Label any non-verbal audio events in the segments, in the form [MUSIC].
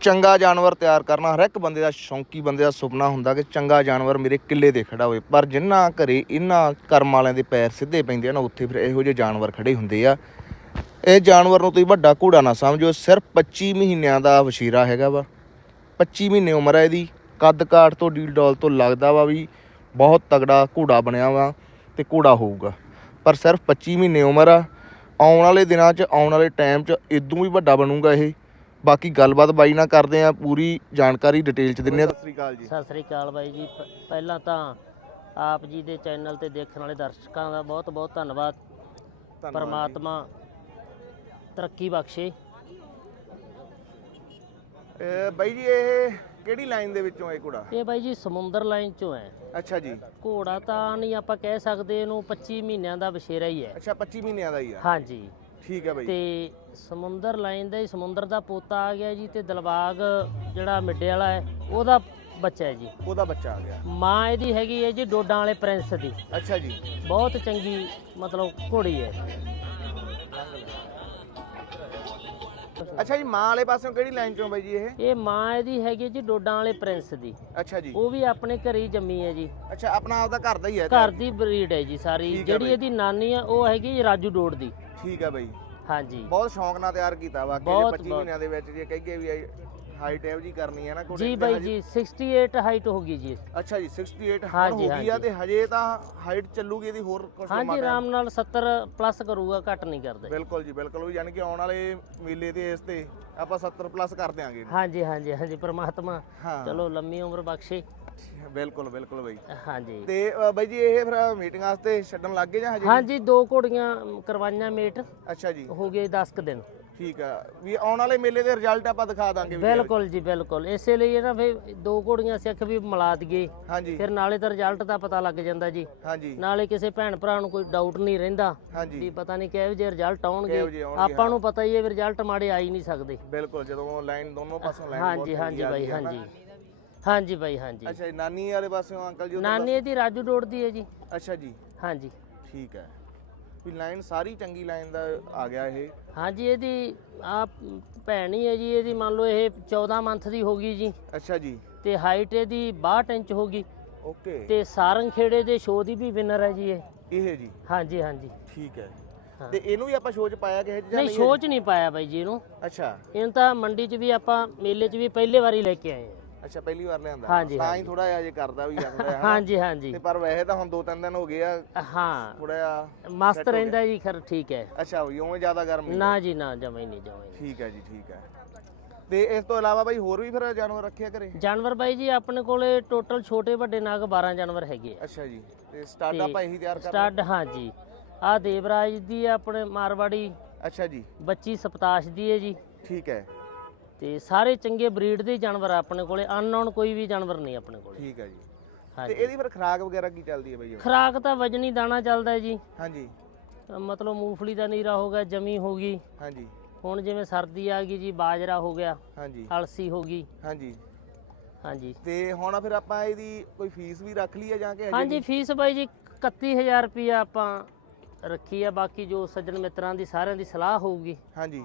ਚੰਗਾ ਜਾਨਵਰ ਤਿਆਰ ਕਰਨਾ, ਹਰ ਇੱਕ ਬੰਦੇ ਦਾ ਸ਼ੌਂਕੀ ਬੰਦੇ ਦਾ ਸੁਪਨਾ ਹੁੰਦਾ ਕਿ ਚੰਗਾ ਜਾਨਵਰ ਮੇਰੇ ਕਿੱਲੇ ਤੇ ਖੜਾ ਹੋਵੇ। ਪਰ ਜਿੰਨਾ ਘਰੇ ਇਹਨਾਂ ਕਰਮ ਵਾਲਿਆਂ ਦੇ ਪੈਰ ਸਿੱਧੇ ਪੈਂਦੇ ਆ ਨਾ, ਉੱਥੇ ਫਿਰ ਇਹੋ ਜਿਹੇ ਜਾਨਵਰ ਖੜੇ ਹੁੰਦੇ ਆ। ਇਹ ਜਾਨਵਰ ਨੂੰ ਤੁਸੀਂ ਵੱਡਾ ਘੋੜਾ ਨਾ ਸਮਝੋ, ਸਿਰਫ 25 ਮਹੀਨਿਆਂ ਦਾ ਵਸ਼ੀਰਾ ਹੈਗਾ ਵਾ। 25 ਮਹੀਨੇ ਉਮਰ ਹੈ ਇਹਦੀ, ਕੱਦ ਕਾਠ ਤੋਂ ਡੀਲ ਡੋਲ ਤੋਂ ਲੱਗਦਾ ਵਾ ਵੀ ਬਹੁਤ ਤਗੜਾ ਘੋੜਾ ਬਣਿਆ ਵਾ ਤੇ ਘੋੜਾ ਹੋਊਗਾ। ਪਰ ਸਿਰਫ 25 ਮਹੀਨੇ ਉਮਰ ਆ, ਆਉਣ ਵਾਲੇ ਦਿਨਾਂ 'ਚ, ਆਉਣ ਵਾਲੇ ਟਾਈਮ 'ਚ ਇਦੋਂ ਵੀ ਵੱਡਾ ਬਣੂਗਾ ਇਹ। ਬਾਕੀ ਗੱਲਬਾਤ ਬਾਈ ਨਾਲ ਕਰਦੇ ਆ ਪੂਰੀ ਜਾਣਕਾਰੀ ਡਿਟੇਲ 'ਚ ਦਿੰਨੇ ਆ ਸਤਿ ਸ੍ਰੀ ਅਕਾਲ ਜੀ। ਸਤਿ ਸ੍ਰੀ ਅਕਾਲ ਬਾਈ ਜੀ। ਪ- ਪਹਿਲਾਂ ਤਾਂ ਆਪ ਜੀ ਦੇ ਚੈਨਲ ਤੇ ਦੇਖਣ ਵਾਲੇ ਦਰਸ਼ਕਾਂ ਦਾ ਬਹੁਤ ਬਹੁਤ ਧੰਨਵਾਦ। ਪਰਮਾਤਮਾ ਤਰੱਕੀ ਬਖਸ਼ੇ। ਬਾਈ ਜੀ ਇਹ ਕਿਹੜੀ ਲਾਈਨ ਦੇ ਵਿੱਚੋਂ ਇਹ ਘੋੜਾ? ਇਹ ਬਾਈ ਜੀ ਸਮੁੰਦਰ ਲਾਈਨ ਚੋਂ ਹੈ। ਅੱਛਾ ਜੀ। ਘੋੜਾ ਤਾਂ ਨਹੀਂ ਆਪਾਂ ਕਹਿ ਸਕਦੇ ਇਹਨੂੰ 25 ਮਹੀਨਿਆਂ ਦਾ ਬਸ਼ੇਰਾ ਹੀ ਹੈ। ਅੱਛਾ 25 ਮਹੀਨਿਆਂ ਦਾ ਹੀ ਆ। ਹਾਂਜੀ। ਠੀਕ ਹੈ ਬਾਈ। ਤੇ ਸਮੁੰਦਰ ਲਾਈਨ ਦਾ ਹੀ ਸਮੁੰਦਰ ਦਾ ਪੋਤਾ ਆ ਗਿਆ ਜੀ ਤੇ ਦਿਲਬਾਗ ਜਿਹੜਾ ਮਿੱਡੇ ਵਾਲਾ ਹੈ ਉਹਦਾ ਬੱਚਾ ਹੈ ਜੀ। ਉਹਦਾ ਬੱਚਾ ਆ ਗਿਆ। ਮਾਂ ਇਹਦੀ ਹੈਗੀ ਹੈ ਜੀ ਡੋਡਾਂ ਵਾਲੇ ਪ੍ਰਿੰਸ ਦੀ। ਅੱਛਾ ਜੀ। ਬਹੁਤ ਚੰਗੀ ਮਤਲਬ ਘੋੜੀ ਹੈ। ਅੱਛਾ ਜੀ ਮਾਂ ਵਾਲੇ ਪਾਸਿਓਂ ਕਿਹੜੀ ਲਾਈਨ ਚੋਂ ਬਾਈ ਜੀ ਇਹ? ਇਹ ਮਾਂ ਇਹਦੀ ਹੈਗੀ ਹੈ ਜੀ ਡੋਡਾਂ ਵਾਲੇ ਪ੍ਰਿੰਸ ਦੀ। ਅੱਛਾ ਜੀ। ਉਹ ਵੀ ਆਪਣੇ ਘਰੇ ਹੀ ਜੰਮੀ ਹੈ ਜੀ। ਅੱਛਾ ਆਪਣਾ ਆਪਦਾ ਘਰ ਦਾ ਹੀ ਹੈ ਘਰ ਦੀ ਬਰੀਡ ਹੈ ਜੀ ਸਾਰੀ। ਠੀਕ ਹੈ ਜਿਹੜੀ ਬਾਈ। ਇਹਦੀ ਨਾਨੀ ਆ ਉਹ ਹੈਗੀ ਜੀ ਰਾਜੂ ਡੋੜ ਦੀ। ਠੀਕ ਹੈ ਬਾਈ। ਹਾਂਜੀ। ਬਹੁਤ ਸ਼ੌਂਕ ਨਾਲ ਤਿਆਰ ਕੀਤਾ ਵਾ ਕਿ ਬਹੁਤ- 25 ਬਹੁਤ। ਮਹੀਨਿਆਂ ਦੇ ਵਿੱਚ ਜੇ ਕਹੀਏ ਵੀ ਹਾਈਟ ਐਵ ਜੀ ਕਰਨੀ ਹੈ ਨਾ ਘੋੜੇ ਜੀ ਦੀ ਬਾਈ ਹਜੇ- ਜੀ 68 ਹਾਈਟ ਹੋ ਗਈ ਜੀ ਅੱਛਾ ਜੀ 68 ਹੁਣ ਹਾਂਜੀ, ਹੋ ਗਈ ਆ ਹਾਂਜੀ। ਤੇ ਹਜੇ ਤਾਂ ਹਾਈਟ ਚੱਲੂਗੀ ਇਹਦੀ ਹੋਰ ਕੁਝ ਹਾਂਜੀ ਆਰਾਮ ਨਾਲ 70 ਪਲੱਸ ਕਰੂਗਾ ਘੱਟ ਨਹੀਂ ਕਰਦੇ। ਬਿਲਕੁਲ ਜੀ ਬਿਲਕੁਲ। ਵੀ ਯਾਨੀ ਕਿ ਆਉਣ ਵਾਲੇ ਮੇਲੇ ਤੇ ਇਸ ਤੇ ਆਪਾਂ 70 ਪਲੱਸ ਕਰ ਦਿਆਂਗੇ। ਹਾਂਜੀ ਹਾਂਜੀ ਹਾਂਜੀ ਪ੍ਰਮਾਤਮਾ। ਹਾਂ। ਚਲੋ ਲੰਮੀ ਉਮਰ ਬਖਸ਼ੇ। ਬਿਲਕੁਲ ਬਿਲਕੁਲ ਬਾਈ। ਹਾਂਜੀ। ਤੇ ਅ, ਬਾਈ ਜੀ ਇਹ ਫਿਰ ਮੀਟਿੰਗ ਵਾਸਤੇ ਛੱਡਣ ਲੱਗ ਗਏ ਜਾਂ ਹਜੇ ਹਾਂਜੀ ਦੋ ਘੋੜੀਆਂ ਅਮ, ਕਰਵਾਈਆਂ ਮੇਟ ਅੱਛਾ ਜੀ। ਹੋ ਗਏ 10 ਕੁ ਦਿਨ। ਠੀਕ ਆ। ਵੀ ਆਉਣ ਵਾਲੇ ਮੇਲੇ ਦੇ ਰਿਜ਼ਲਟ ਆਪਾਂ ਦਿਖਾ ਦਾਂਗੇ ਵੀ ਬਿਲਕੁਲ ਜੀ ਬਿਲਕੁਲ। ਇਸੇ ਲਈ ਇਹ ਨਾ ਫਿਰ ਦੋ ਘੋੜੀਆਂ ਸਿੱਖ ਵੀ ਮਿਲਾ ਦਈਏ। ਹਾਂਜੀ। ਫਿਰ ਨਾਲੇ ਤਾਂ ਰਿਜ਼ਲਟ ਦਾ ਪਤਾ ਲੱਗ ਜਾਂਦਾ ਜੀ। ਹਾਂਜੀ। ਨਾਲੇ ਕਿਸੇ ਭੈਣ ਭਰਾ ਨੂੰ ਕੋਈ ਡਾਊਟ ਨਹੀਂ ਰਹਿੰਦਾ। ਹਾਂਜੀ। ਵੀ ਪਤਾ ਨਹੀਂ ਕਿਹੋ ਜਿਹੇ ਰਿਜ਼ਲਟ ਕਿਹੋ ਜਿਹੇ ਆਉਣਗੇ। ਆਉਣਗੇ, ਆਪਾਂ ਨੂੰ ਪਤਾ ਹੀ ਹੈ ਵੀ ਰਿਜ਼ਲਟ ਮਾੜੇ ਆ ਹੀ ਨਹੀਂ ਸਕਦੇ। ਬਿਲਕੁਲ ਜਦੋਂ ਲਾਈਨ ਦੋਨੋਂ ਪਾਸੋਂ ਲਾਈਨ ਹਾਂਜੀ ਹਾਂਜੀ ਬਾਈ ਹਾਂਜੀ। ਹਾਂਜੀ ਬਾਈ ਹਾਂਜੀ। ਅੱਛਾ ਜੀ ਨਾਨੀ ਵਾਲੇ ਪਾਸਿਓਂ ਅੰਕਲ ਜੀ ਉਧਰ ਨਾਨੀ ਇਹਦੀ ਰਾਜੂ ਦੀ ਹੈ ਜੀ। ਅੱਛਾ ਜੀ। ਹਾਂਜੀ। ਠੀਕ ਹੈ। ਵੀ ਲਾਈਨ ਸਾਰੀ ਚੰਗੀ ਲਾਈਨ ਦਾ ਆ ਗਿਆ ਇਹ। ਹਾਂਜੀ ਇਹਦੀ ਆ ਭੈਣ ਹੀ ਹੈ ਜੀ ਇਹਦੀ ਮੰਨ ਲਓ ਇਹ 14 ਮੰਥ ਦੀ ਹੋ ਗਈ ਜੀ। ਅੱਛਾ ਜੀ। ਤੇ ਹਾਈਟ ਇਹਦੀ 62 ਇੰਚ ਹੋ ਗਈ। ਓਕੇ। ਤੇ ਸਾਰੰਗ ਖੇੜੇ ਦੇ ਸ਼ੋਅ ਦੀ ਵੀ ਵਿਨਰ ਹੈ ਜੀ ਇਹ। ਇਹ ਜੀ। ਹਾਂਜੀ ਹਾਂਜੀ। ਠੀਕ ਹੈ। ਹਾਂ। ਤੇ ਇਹਨੂੰ ਵੀ ਆਪਾਂ ਸ਼ੋਅ ਚ ਪਾਇਆ ਕਿਸੇ ਚ ਜਾਂ ਨਹੀਂ ਸ਼ੋਅ 'ਚ ਨਹੀਂ ਪਾਇਆ ਬਾਈ ਜੀ ਇਹਨੂੰ। ਅੱਛਾ। ਇਹਨੂੰ ਤਾਂ ਮੰਡੀ 'ਚ ਵੀ ਆਪਾਂ ਮੇਲੇ 'ਚ ਵੀ ਪਹਿਲੇ ਵਾਰੀ ਲੈ ਕੇ ਆਏ ਹਾਂ। ਅੱਛਾ ਪਹਿਲੀ ਵਾਰ ਲਿਆਂਦਾ। ਹਾਂਜੀ, ਤਾਂ ਹੀ। ਥੋੜਾ ਜਿਹਾ ਜੇ ਕਰਦਾ ਵੀ ਜਾਂਦਾ ਹੈ [LAUGHS] ਹਾਂਜੀ ਹਾਂਜੀ। ਤੇ ਪਰ ਵੈਸੇ ਤਾਂ ਹੁਣ ਦੋ ਤਿੰਨ ਦਿਨ ਹੋ ਗਏ ਆ ਹਾਂ। ਥੋੜਾ ਜਿਹਾ ਮਸਤ ਰਹਿੰਦਾ ਜੀ ਖਰ ਠੀਕ ਹੈ। ਅੱਛਾ ਵੀ ਉਵੇਂ ਜ਼ਿਆਦਾ ਗਰਮ ਨਾ ਜੀ ਨਾ ਜਮਾ ਹੀ ਨਹੀਂ ਜਮਾ ਹੀ ਠੀਕ ਹੈ ਜੀ ਠੀਕ ਹੈ। ਤੇ ਇਸ ਤੋਂ ਇਲਾਵਾ ਬਾਈ ਹੋਰ ਵੀ ਫਿਰ ਜਾਨਵਰ ਰੱਖਿਆ ਘਰੇ। ਜਾਨਵਰ ਬਾਈ ਜੀ ਆਪਣੇ ਕੋਲੇ ਟੋਟਲ ਛੋਟੇ ਵੱਡੇ ਨਾਗ 12 ਜਾਨਵਰ ਹੈਗੇ ਆ। ਅੱਛਾ ਜੀ ਤੇ ਸਟਾਰਟ ਆਪਾਂ ਇਹੀ ਤਿਆਰ ਕਰ ਸਟੱਡ ਹਾਂਜੀ। ਆ ਦੇਵਰਾਜ ਦੀ ਆ ਆਪਣੇ ਮਾਰਵਾੜੀ ਅੱਛਾ ਜੀ। ਬੱਚੀ ਸਪਤਾਸ਼ ਦੀ ਹੈ ਜੀ। ਠੀਕ ਹੈ। ਤੇ ਸਾਰੇ ਚੰਗੇ ਬਰੀਡ ਦੇ ਜਾਨਵਰ ਆ ਆਪਣੇ ਕੋਲੇ ਅਨਨੋਨ ਕੋਈ ਵੀ ਜਾਨਵਰ ਨਹੀਂ ਆਪਣੇ ਕੋਲੇ। ਠੀਕ ਹੈ ਜੀ। ਤੇ ਹਾਂਜੀ। ਇਹਦੀ ਫਿਰ ਖਰਾਕ ਵਗੈਰਾ ਕੀ ਚੱਲਦੀ ਹੈ ਬਾਈ ਹੁਣ? ਖਰਾਕ ਤਾਂ ਵਜਨੀ ਦਾਣਾ ਚੱਲਦਾ ਹੈ ਜੀ। ਹਾਂਜੀ। ਅ, ਮਤਲਬ ਮੂੰਗਫਲੀ ਦਾ ਨੀਰਾ ਹੋ ਗਿਆ ਜਮੀ ਹੋ ਗਈ। ਹਾਂਜੀ। ਹੁਣ ਜਿਵੇਂ ਸਰਦੀ ਆ ਗਈ ਜੀ ਬਾਜਰਾ ਹੋ ਗਿਆ ਹਾਂਜੀ। ਅਲਸੀ ਹੋ ਗਈ। ਹਾਂਜੀ। ਹਾਂਜੀ। ਤੇ ਹੁਣ ਫਿਰ ਆਪਾਂ ਇਹਦੀ ਕੋਈ ਫੀਸ ਵੀ ਰੱਖ ਲਈ ਹੈ ਜਾਂ ਕਿ ਹਜੇ ਹਾਂਜੀ ਫੀਸ ਬਾਈ ਜੀ 31000 ਰੁਪਿਆ ਆਪਾਂ ਰੱਖੀ ਆ ਬਾਕੀ ਜੋ ਸੱਜਣ ਮਿੱਤਰਾਂ ਦੀ ਸਾਰਿਆਂ ਦੀ ਸਲਾਹ ਹੋਊਗੀ। ਹਾਂਜੀ।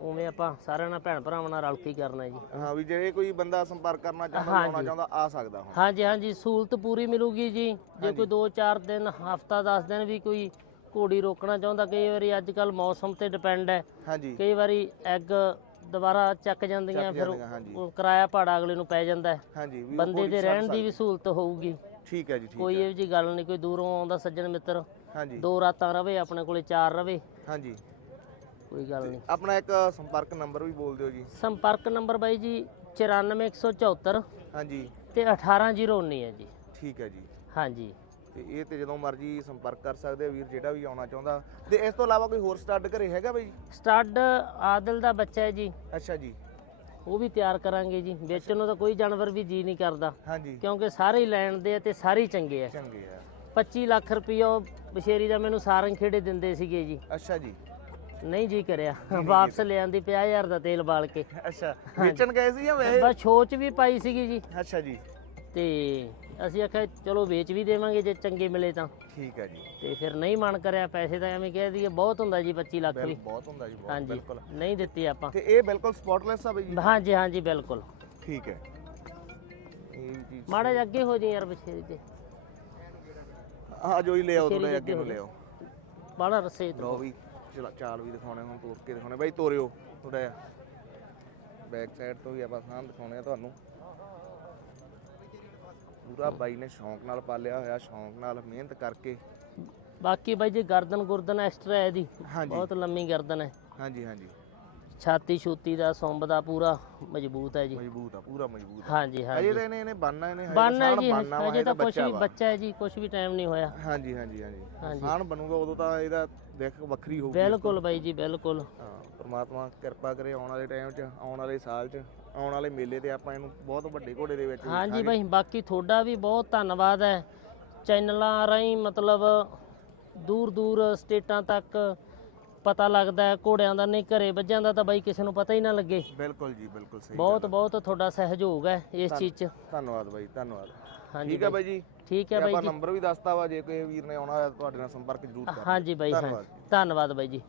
ਉਵੇਂ ਆਪਾਂ ਸਾਰਿਆਂ ਨਾਲ ਭੈਣ ਭਰਾਵਾਂ ਨਾਲ ਰਲ ਕੇ ਹੀ ਕਰਨਾ ਜੀ। ਹਾਂ ਵੀ ਜੇ ਕੋਈ ਬੰਦਾ ਸੰਪਰਕ ਕਰਨਾ ਚਾਹੁੰਦਾ ਹਾਂਜੀ। ਆਉਣਾ ਚਾਹੁੰਦਾ ਆ ਸਕਦਾ ਹੁਣ। ਹਾਂਜੀ ਹਾਂਜੀ ਸਹੂਲਤ ਪੂਰੀ ਮਿਲੂਗੀ ਜੀ। ਜੇ ਕੋਈ 2-4 ਦਿਨ ਹਫਤਾ 10 ਦਿਨ ਵੀ ਕੋਈ ਘੋੜੀ ਰੋਕਣਾ ਚਾਹੁੰਦਾ ਕਈ ਵਾਰੀ ਅੱਜ ਕੱਲ ਮੌਸਮ ਤੇ ਡਿਪੈਂਡ ਹੈ। ਹਾਂਜੀ। ਕਈ ਵਾਰੀ ਐਗ ਦੁਬਾਰਾ ਚੱਕ ਜਾਂਦੀਆਂ ਚੱਕ ਫਿਰ ਜਾਂਦੀਆਂ, ਹਾਂਜੀ। ਉਹ ਕਿਰਾਇਆ ਭਾੜਾ ਅਗਲੇ ਨੂੰ ਪੈ ਜਾਂਦਾ ਹੈ। ਹਾਂਜੀ ਵੀ ਉਹ ਬੰਦੇ ਦੇ ਰਹਿਣ ਦੀ ਵੀ। ਸਹੂਲਤ ਹੋਊਗੀ। ਠੀਕ ਹੈ ਜੀ ਠੀਕ ਕੋਈ ਹੈ। ਇਹੋ ਜੀ ਗੱਲ ਨਹੀਂ ਕੋਈ ਦੂਰੋਂ ਆਉਂਦਾ ਸੱਜਣ ਮਿੱਤਰ। ਹਾਂਜੀ। ਦੋ ਰਾਤਾਂ ਰਵੇ ਆਪਣੇ ਕੋਲੇ ਚਾਰ ਰਵੇ। ਹਾਂਜੀ। ਕੋਈ ਗੱਲ ਨਹੀਂ। ਆਪਣਾ ਇੱਕ ਸੰਪਰਕ ਨੰਬਰ ਵੀ ਬੋਲ ਦਿਓ ਜੀ। ਸੰਪਰਕ ਨੰਬਰ ਬਾਈ ਜੀ 94174 ਹਾਂਜੀ। ਤੇ 18019 ਹੈ ਜੀ। ਠੀਕ ਹੈ ਜੀ। ਹਾਂਜੀ। ਤੇ ਇਹ ਤੇ ਜਦੋਂ ਮਰਜ਼ੀ ਸੰਪਰਕ ਕਰ ਸਕਦੇ ਆ ਵੀਰ ਜਿਹੜਾ ਵੀ ਆਉਣਾ ਚਾਹੁੰਦਾ। ਤੇ ਇਸ ਤੋਂ ਇਲਾਵਾ ਕੋਈ ਹੋਰ ਸਟੱਡ ਘਰੇ ਹੈਗਾ ਬਈ? ਸਟੱਡ ਆਦਲ ਦਾ ਬੱਚਾ ਹੈ ਜੀ। ਅੱਛਾ ਜੀ। ਉਹ ਵੀ ਤਿਆਰ ਕਰਾਂਗੇ ਜੀ। ਵੇਚਣ ਨੂੰ ਤਾਂ ਕੋਈ ਜਾਨਵਰ ਵੀ ਜੀ ਨਹੀਂ ਕਰਦਾ। ਹਾਂਜੀ। ਕਿਉਂਕਿ ਸਾਰੇ ਹੀ ਲੈਣ ਦੇ ਆ ਤੇ ਸਾਰੇ ਹੀ ਚੰਗੇ ਆ। ਚੰਗੇ ਆ। 25 ਲੱਖ ਰੁਪਈਆ ਉਹ ਬਸ਼ੇਰੀ ਦਾ ਮੈਨੂੰ ਸਾਰੰਗ ਖੇੜੇ ਦਿੰਦੇ ਸੀਗੇ ਜੀ। ਅੱਛਾ ਜੀ। ਨਹੀਂ ਜੀ ਕਰਿਆ। ਵਾਪਸ ਲੈ ਆਂਦੀ 50000 ਦਾ ਤੇਲ ਬਾਲ ਕੇ। ਅੱਛਾ ਵੇਚਣ ਗਏ ਸੀ ਜਾਂ ਵੈਸੇ ਬਸ ਛੋਚ ਵੀ ਪਾਈ ਸੀਗੀ ਜੀ। ਅੱਛਾ ਜੀ। ਤੇ ਅਸੀਂ ਆਖਿਆ ਚਲੋ ਵੇਚ ਵੀ ਦੇਵਾਂਗੇ ਜੇ ਚੰਗੇ ਮਿਲੇ ਤਾਂ। ਠੀਕ ਹੈ ਜੀ। ਤੇ ਫਿਰ ਨਹੀਂ ਮਨ ਕਰਿਆ ਪੈਸੇ ਤਾਂ ਐਵੇਂ ਕਹਿ ਦਈਏ ਬਹੁਤ ਹੁੰਦਾ ਜੀ 25 ਲੱਖ ਵੀ। ਬਹੁਤ ਹੁੰਦਾ ਜੀ ਬਹੁਤ ਹਾਂਜੀ ਬਿਲਕੁਲ। ਨਹੀਂ ਦਿੱਤੀ ਆਪਾਂ। ਤੇ ਇਹ ਬਿਲਕੁਲ ਸਪੌਟਲੈਸ ਆ ਬਈ ਜੀ। ਹਾਂਜੀ ਹਾਂਜੀ ਬਿਲਕੁਲ। ਠੀਕ ਹੈ। ਇਹ ਵੀ ਚੀਜ਼ ਮਾੜਾ ਜਿਹਾ ਅੱਗੇ ਹੋ ਜੀ ਯਾਰ ਬਛੇਰੀ ਤੇ ਆ ਜੋ ਹੀ ਲਿਆਓ ਸ਼ੇਰੀ ਥੋੜਾ ਅੱਗੇ ਹੋ ਲਿਆਓ ਬਾਹਲਾ ਰਸੇ ਲਓ ਵੀ। ਚਲਾ- ਚਾਲ ਵੀ ਦਿਖਾਉਣੇ ਹੁਣ ਤੋਰ ਕੇ ਦਿਖਾਉਣੇ। ਬਾਈ ਤੋਰਿਓ ਥੋੜਾ ਜਿਹਾ। ਬੈਕ ਸਾਈਡ ਤੋਂ ਵੀ ਆਪਾਂ ਸਾਹਮ ਦਿਖਾਉਣੇ ਆ ਤੁਹਾਨੂੰ। ਪੂਰਾ ਬਾਈ ਨੇ ਸ਼ੌਂਕ ਨਾਲ ਪਾਲਿਆ ਹੋਇਆ ਸ਼ੌਂਕ ਨਾਲ ਮਿਹਨਤ ਕਰਕੇ। ਬਾਕੀ ਬਾਈ ਜੀ ਗਰਦਨ ਗੁਰਦਨ ਐਕਸਟਰਾ ਹੈ ਹਾਂਜੀ। ਬਹੁਤ ਲੰਮੀ ਗਰਦਨ ਹੈ। ਹਾਂਜੀ ਹਾਂਜੀ। ਛਾਤੀ ਛੂਤੀ ਦਾ ਸੁੰਬ ਦਾ ਪੂਰਾ ਮਜ਼ਬੂਤ ਹੈ ਜੀ। ਮਜ਼ਬੂਤ ਆ ਪੂਰਾ ਮਜ਼ਬੂਤ ਆ। ਹਾਂਜੀ ਅਜੇ ਹਾਂਜੀ ਤਾਂ ਇਹਨੇ ਇਹਨੇ ਬੰਨਣਾ ਇਹਨੇ ਹਜੇ ਬੰਨ ਹੈ ਸਾਲ ਜੀ ਬਣਨਾ ਵਾ, ਅਜੇ ਇਹਦਾ ਤਾਂ ਕੁਝ ਵੀ ਵਾ। ਬੱਚਾ ਹੈ ਜੀ ਕੁਝ ਵੀ ਟਾਈਮ ਨਹੀਂ ਹੋਇਆ। ਹਾਂਜੀ ਹਾਂਜੀ ਹਾਂਜੀ। ਹਾਂਜੀ। ਸਾਨ ਬਣੂਗਾ ਉਦੋਂ ਤਾਂ ਇਹਦਾ ਦੇਖ ਵੱਖਰੀ ਹੋਊਗੀ ਬਿਲਕੁਲ ਬਾਈ ਜੀ ਬਿਲਕੁਲ। ਹਾਂ ਪ੍ਰਮਾਤਮਾ ਕਿਰਪਾ ਕਰੇ ਆਉਣ ਵਾਲੇ ਟਾਈਮ 'ਚ ਆਉਣ ਵਾਲੇ ਸਾਲ 'ਚ ਆਉਣ ਵਾਲੇ ਮੇਲੇ ਤੇ ਆਪਾਂ ਇਹਨੂੰ ਬਹੁਤ ਵੱਡੇ ਘੋੜੇ ਦੇ ਵਿੱਚ ਹਾਂਜੀ ਬਾਈ ਬਾਕੀ ਤੁਹਾਡਾ ਵੀ ਬਹੁਤ ਧੰਨਵਾਦ ਹੈ। ਚੈਨਲਾਂ ਰਾਹੀਂ ਮਤਲਬ ਦੂਰ ਦੂਰ ਸਟੇਟਾਂ ਤੱਕ ਪਤਾ ਲੱਗਦਾ ਘੋੜਿਆਂ ਦਾ ਨਹੀਂ ਘਰੇ ਵੱਜਾਂ ਦਾ ਤਾਂ ਬਾਈ ਕਿਸੇ ਨੂੰ ਪਤਾ ਹੀ ਨਾ ਲੱਗੇ। ਬਿਲਕੁਲ ਜੀ ਬਿਲਕੁਲ ਸਹੀ ਬਹੁਤ ਬਹੁਤ ਤੁਹਾਡਾ ਸਹਿਯੋਗ ਹੈ ਇਸ ਚੀਜ਼ 'ਚ। ਧੰਨਵਾਦ ਬਾਈ ਧੰਨਵਾਦ। ਹਾਂਜੀ ਠੀਕ ਹੈ ਬਾਈ। ਜੀ? ਠੀਕ ਹੈ ਬਾਈ ਆਪਾਂ ਜੀ। ਨੰਬਰ ਵੀ ਦੱਸਤਾ ਵਾ ਜੇ ਕੋਈ ਵੀਰ ਨੇ ਆਉਣਾ ਹੋਇਆ ਤੁਹਾਡੇ ਨਾਲ ਸੰਪਰਕ ਜ਼ਰੂਰ ਕਰੋ ਹਾਂਜੀ ਬਾਈ ਹਾਂ ਧੰਨਵਾਦ ਬਾਈ ਜੀ।